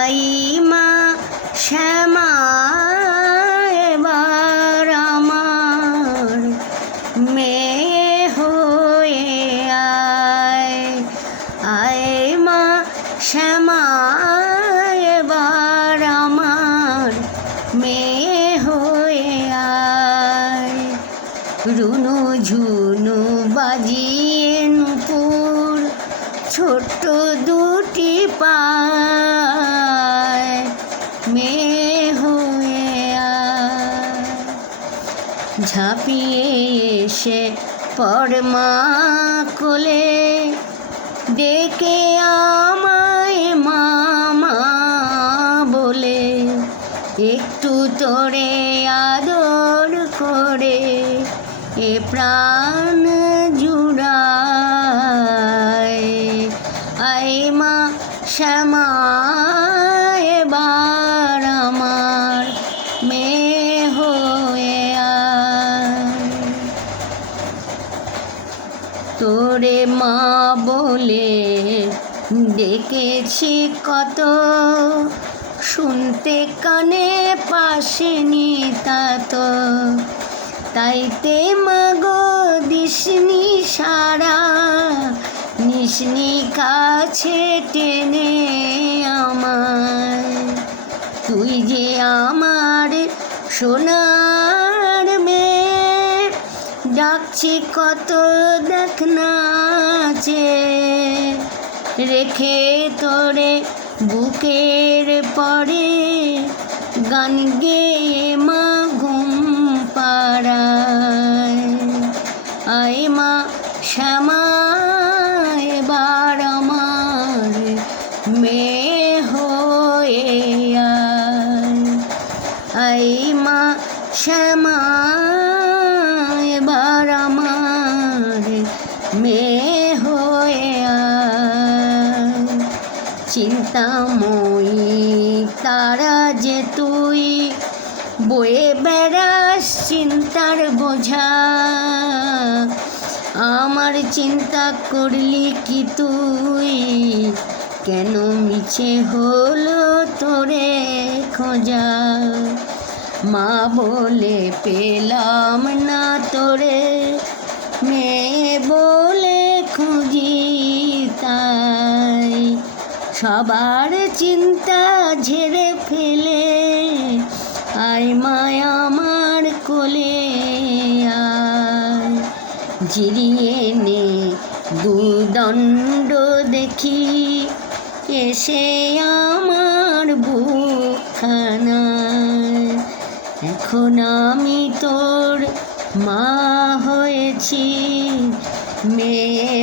I মা শ্যামা এবার আমার মেয়ে হয়ে আয়। আয় মা শ্যামা এবার আমার মেয়ে হয়ে আয়। রুনু ঝুনু বাজিয়ে নুপুর ছোট্ট দুটি পায় মেয়ে হয়ে আয়। ঝাঁপিয়ে এসে পড় মা কোলে ডেকে আমায় মামা বলে, একটু তোরে আদর করে এ প্রাণ জুড়ায়। আয় মা শ্যামা এবার আমার মেয়ে হয়ে আয়। তোরে মা বলে ডেকেছি কত, শুনতে কানে পাশেনি তা তো, তাইতে মাগো দিসনি সারা, নিসনি কাছে টেনে আমায়। তুই যে আমার সোনার মেয়ে, ডাকছি কত দেখ নাচে, রেখে তোরে বুকের পরে গান গেয়ে মা ঘুম পাড়ায়। আয় মা শ্যামা এবার আমার মেয়ে হয়ে আয়। আয় মা শ্যামা এবার আমার মেয়ে হয়ে আয়। চিন্তাময়ী তারা যে তুই বয়ে বেড়াস চিন্তার বোঝা, আমার চিন্তা করলি কি তুই, কেন মিছে হলো তোরে খোঁজা। মা বলে পেলাম না তোরে, মেয়ে বলে খুঁজি তাই। সবার চিন্তা ঝেড়ে ফেলে আয় মায় আমার কোলে আয়। জিরিয়ে নে দুদণ্ড দেখি এসে আমার বুকখানায়। এখন আমি তোর মা হয়েছি মেয়ে